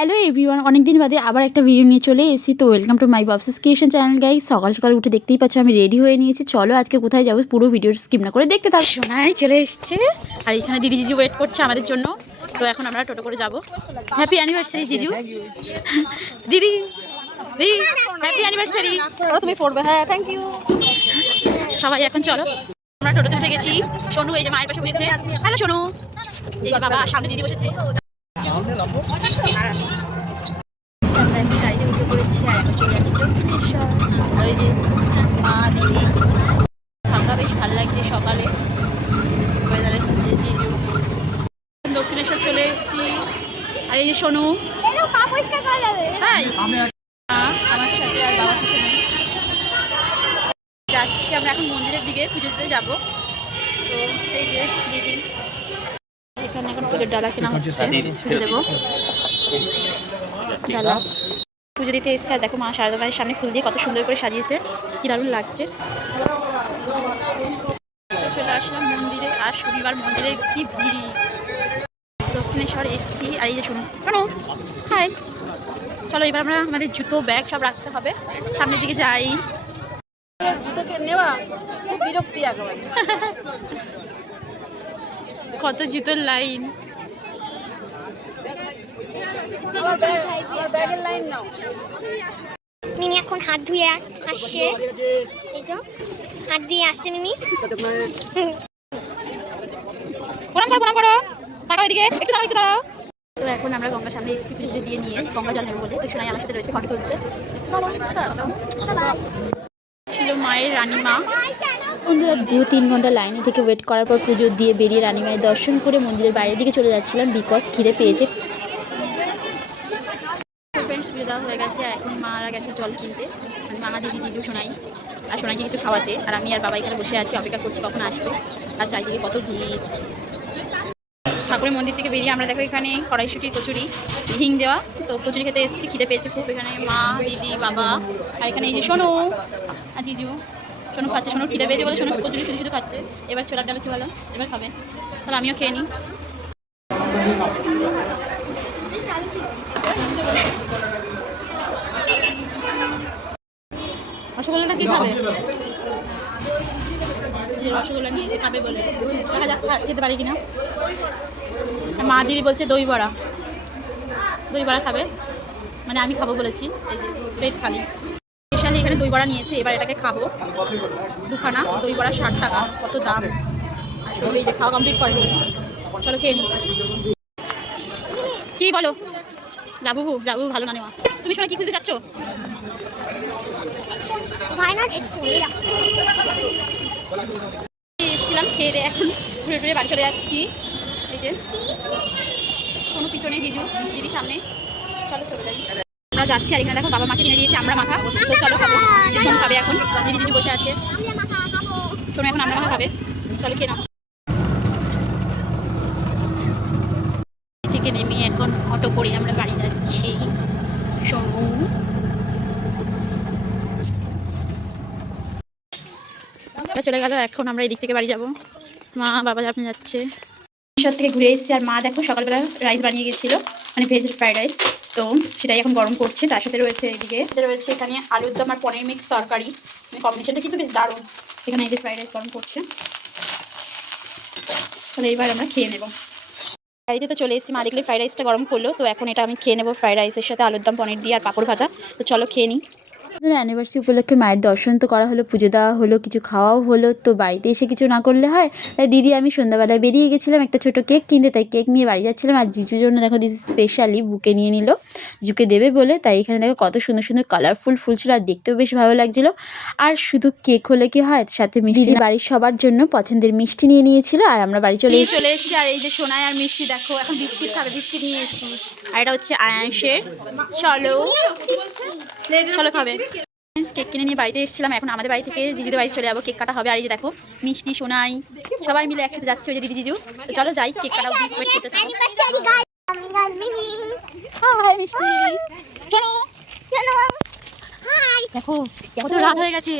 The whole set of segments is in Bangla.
হ্যালো এভরিওয়ান, অনেকদিন বাদে আবার একটা ভিডিও নিয়ে চলে এসেছি। তো welcome to my Bob's creation channel guys. সকাল সকাল উঠে দেখতেই পাচ্ছ আমি রেডি হয়ে নিয়েছি। চলো আজকে কোথায় যাবো পুরো ভিডিও স্কিপ না করে দেখতে থাকো। সোনাই চলে এসছে আর এখানে দিদি জিজু ওয়েট করছে আমাদের জন্য। তো এখন আমরা টোটো করে যাব। হ্যাপি অ্যানিভার্সারি জিজু। দিদি দিদি হ্যাপি অ্যানিভার্সারি। তুমি পড়বে? হ্যাঁ, থ্যাংক ইউ। সবাই এখন চলো, আমরা টোটোতে উঠে গেছি। সোনু এই যে মায়ের পাশে বসেছে। হ্যালো সোনু। এই যে বাবা, সামনে দিদি বসেছে। গাড়িতে উঠে পড়েছি আর এখন চলে যাচ্ছি দক্ষিণেশ্বর। আর ওই যে মা দিদি, ফাঁকা বেশ ভালো লাগছে সকালে। জিজু দক্ষিণেশ্বর চলে এসেছি। আর এই যে সোনু, আমার সাথে আর বাবার পিছনে যাচ্ছি আমরা এখন মন্দিরের দিকে পুজো দিতে যাবো। তো এই যে দিদি, এখানে এখন পুজোর ডালা কেনা হচ্ছে, পুজো দেবো ডালা। পুজো দিতে এসছে আর দেখো মা শারদা মায়ের সামনে ফুল দিয়ে কত সুন্দর করে সাজিয়েছে, কি দারুণ লাগছে। চলে আসলাম মন্দিরে, আর শনিবার মন্দিরে কি ভিড়। দক্ষিণেশ্বর এসছি আর এই যে শোনো শোনো, হাই। চলো এবার আমরা আমাদের জুতো ব্যাগ সব রাখতে হবে, সামনের দিকে যাই। জুতো নেওয়া খুব বিরক্তি একেবারে। কত জুতোর লাইন। ব্যাগের লাইন নাও। মিমি এখন হাত ধুয়ে আসছে, এই তো হাত দিয়ে আসছে মিমি। প্রণাম করো। টাকা ওইদিকে একটু দাঁড়াও, একটু দাঁড়াও। তো এখন আমরা গঙ্গার সামনে এসেছি পুজো দিয়ে নিয়ে, গঙ্গা জল নেবো বলে। তো শোনাই আমার সাথে রয়েছে, ফটো তুলছে। ছিল মায়ের রানীমা। বন্ধুরা 2-3 ঘন্টা লাইনে থেকে ওয়েট করার পর পুজো দিয়ে বেরিয়ে রানীমায়ের দর্শন করে মন্দিরের বাইরের দিকে চলে যাচ্ছিলাম, বিকজ খিদে পেয়েছে। ফ্রেন্ডস পুজো দেওয়া হয়ে গেছে, এখন মারা গেছে জল কিনতে, মানে মামা দিদি জিজু শোনাই আর শোনাইকে কিছু খাওয়াতে। আর আমি আর বাবা এখানে বসে আছি, অপেক্ষা করছি কখন আসবে। আর চারিদিকে কত ভিড়। ঠাকুরের মন্দির থেকে বেরিয়ে আমরা দেখো এখানে কড়াইশুটির কচুরি হিং দেওয়া, তো কচুরি খেতে এসেছি, খিদে পেয়েছে খুব। এখানে মা দিদি বাবা আর এখানে এই যে শোনো আর জিজু। শোনো খাচ্ছে, শোনো খিদে পেয়েছে বলে শোনো কচুরি শুধু শুধু খাচ্ছে। এবার ছোলার ডাল হচ্ছে ভালো, এবার খাবে। তাহলে আমিও খেয়ে নিই। রসগোল্লাটা কি খাবে? রসগোল্লা নিয়েছে খাবে বলে, দেখা যাক খেতে পারি কিনা। মা দিদি বলছে দই বড়া, দই বড়া খাবে, মানে আমি খাবো বলেছি। এই যে পেট খালি। স্পেশালি এখানে দই বড়া নিয়েছে, এবার এটাকে খাবো। দুখানা দই বড়া 60 টাকা, কত দাম। আর সব এই যে খাওয়া কমপ্লিট করেনি। চলো খেয়ে নিই। কি বলো? লাবু ভালো না নেওয়া। তুমি শোনা কি খুঁজতে যাচ্ছ? এসেছিলাম খেয়ে রে, এখন ঘুরে ঘুরে বাড়ি চলে যাচ্ছি। এই যে কোনো পিছনে জিজু, দিদি সামনে। চলো চলে যাই। আমরা যাচ্ছি আর এখানে দেখো বাবা মাকে কিনে দিয়েছে আমরা মাখা। তো চলো খাবো। শোনো খাবে এখন, দিদি জিজু বসে আছে। শোনো এখন আমরা মাখা খাবে, চলো খেয়ে নাও। থেকে নেমে এখন অটো করে আমরা বাড়ি যাচ্ছি। শোনো চলে গেল, এখন আমরা এই দিক থেকে বাড়ি যাবো। মা বাবা আপনি যাচ্ছে। সব থেকে ঘুরে এসেছি আর মা দেখো সকালবেলা রাইস বানিয়ে গেছিলো, মানে ভেজ ফ্রাইড রাইস। তো সেটাই এখন গরম করছে। তার সাথে রয়েছে এদিকে রয়েছে এখানে আলুর দম আর পনির মিক্স তরকারি, মানে কম্বিনেশনটা কিন্তু বেশ দারুণ। এখানে এই যে ফ্রাইড রাইস গরম করছে। তাহলে এইবার আমরা খেয়ে নেবো। বাড়িতে তো চলে এসেছি, মা দেখলে ফ্রাইড রাইসটা গরম করলো। তো এখন এটা আমি খেয়ে নেবো ফ্রাইড রাইসের সাথে আলুর দম পনির দিয়ে আর পাঁপড় ভাজা। তো চলো খেয়ে নিই। অ্যানিভার্সারি উপলক্ষে মায়ের দর্শন তো করা হলো, পুজো দেওয়া হলো, কিছু খাওয়াও হলো। তো বাড়িতে এসে কিছু না করলে হয়, তাই দিদি আমি সন্ধ্যাবেলায় বেরিয়ে গেছিলাম একটা ছোটো কেক কিনতে, তাই কেক নিয়ে বাড়ি যাচ্ছিলাম। আর জিজুর জন্য দেখো দিদি স্পেশালি বুকে নিয়ে নিল, জিজুকে দেবে বলে। তাই এখানে দেখো কত সুন্দর সুন্দর কালারফুল ফুল ছিল, আর দেখতেও বেশ ভালো লাগছিলো। আর শুধু কেক হলে কি হয়, সাথে মিষ্টি, বাড়ির সবার জন্য পছন্দের মিষ্টি নিয়ে নিয়েছিল। আর আমরা বাড়ি চলে এসেছি। আর এই যে সোনাই আর মিষ্টি দেখো এখন বিস্কিট খাবে, বিস্কিট নিয়ে এসেছি। আর এটা হচ্ছে আয়াসের। চলো চলো খাবে। কেক কিনে নিয়ে বাড়িতে এসেছিলাম, এখন আমাদের বাড়ি থেকে জিজুদের বাড়ি চলে যাবো, কেক কাটা হবে। আর এই যে দেখো মিষ্টি সোনাই সবাই মিলে একসাথে যাচ্ছে, ওই যে দিদি জিজু। তো চলো যাই, কেক কাটা ওয়েট করতে থাকো। হাই মিষ্টি, শোনো দেখো কত রাত হয়ে গেছে।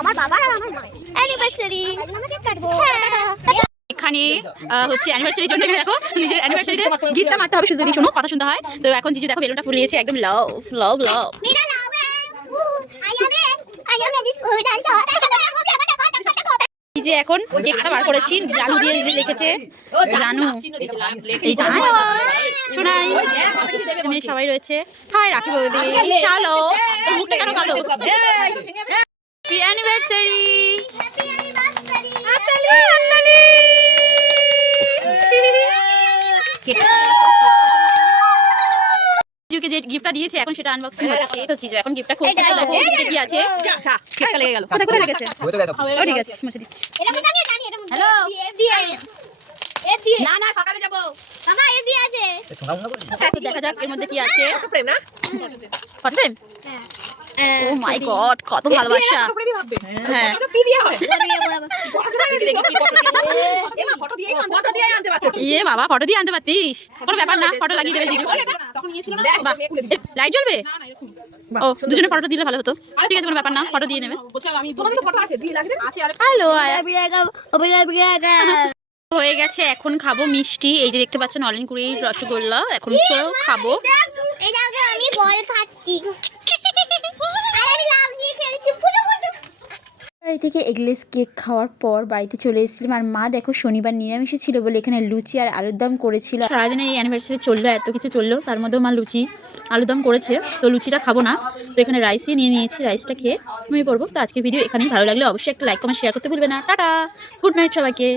আমার বাবার আর আমার মায়ের অ্যানিভার্সারি, কেক কাটবো। এখানে হচ্ছে অ্যানিভার্সারির জন্য দেখো নিজের অ্যানিভার্সারিতে গিফটটা মারতে হবে শুধু যদি শোনো কথা শুনতে হয়। তো এখন জিজু দেখো বেলুনটা ফুলিয়েছে একদম লাভ লাভ লাভ। मेरा लव है आई एम दिस स्कूल এই যে এখন কেকটা বার করেছি, জানু দিয়ে লিখেছে জানু, এই জানু শোনাই এখানে সবাই রয়েছে। হাই রাখি বৌদি চলো মুখটা কেন কালো। হ্যাপি অ্যানিভার্সারি জিজুকে যে গিফটটা দিয়েছে এখন সেটা আনবক্সিং হচ্ছে। তো জিজু এখন গিফটটা খুলছে, তো দেখো ভিতরে কি আছে। কেকটা লেগে গেল, কোথায় কোথায় লেগেছে? ও ঠিক আছে মুছে দিচ্ছি। এটা মনে আমি জানি এটা হ্যালো এফ দিয়ে না না সকালে যাবো বাবা এফ দিয়ে আছে তো দেখা যাক এর মধ্যে কি আছে। ফ্রেম না ফটো ফ্রেম, ও মাই গড কত ভালোবাসা। হ্যাঁ ফটো দিয়ে আনতে পারতো ইয়ে বাবা ফটো দিয়ে আনতে পারতিস, কোনো ব্যাপার না, ফটো লাগিয়ে দেবে জিজু। তখন নিয়েছিলাম বাহ, লাইট জ্বলবে? ও দুজনে ফটো দিলে ভালো হতো। ঠিক আছে কোনো ব্যাপার না, ফটো দিয়ে নেবে। আমি তোমার তো ফটো আছে দিয়ে লাগবে আছে আরে হ্যালো হয়ে গেছে, এখন খাবো মিষ্টি। এই যে দেখতে পাচ্ছেন অলিন কুড়ির রসগোল্লা, এখন খাবো। এটা আমি বল খাচ্ছি আর আমি লাভ নিয়ে খেলছি বাড়ি থেকে এগলেস কেক খাওয়ার পর বাড়িতে চলে এসেছিলাম। আর মা দেখো শনিবার নিরামিষে ছিল বলে এখানে লুচি আর আলুর দম করেছিল। সারাদিনে এই অ্যানিভার্সারি চললো, এত কিছু চললো, তার মধ্যেও মা লুচি আলুর দম করেছে। তো লুচিটা খাবো না, তো এখানে রাইসই নিয়ে নিয়েছি, রাইসটা খেয়ে ঘুমিয়ে পড়বো। তো আজকের ভিডিও এখানেই, ভালো লাগলে অবশ্যই একটা লাইক কমেন্ট শেয়ার করতে ভুলবে না। টাটা, গুড নাইট সবাইকে।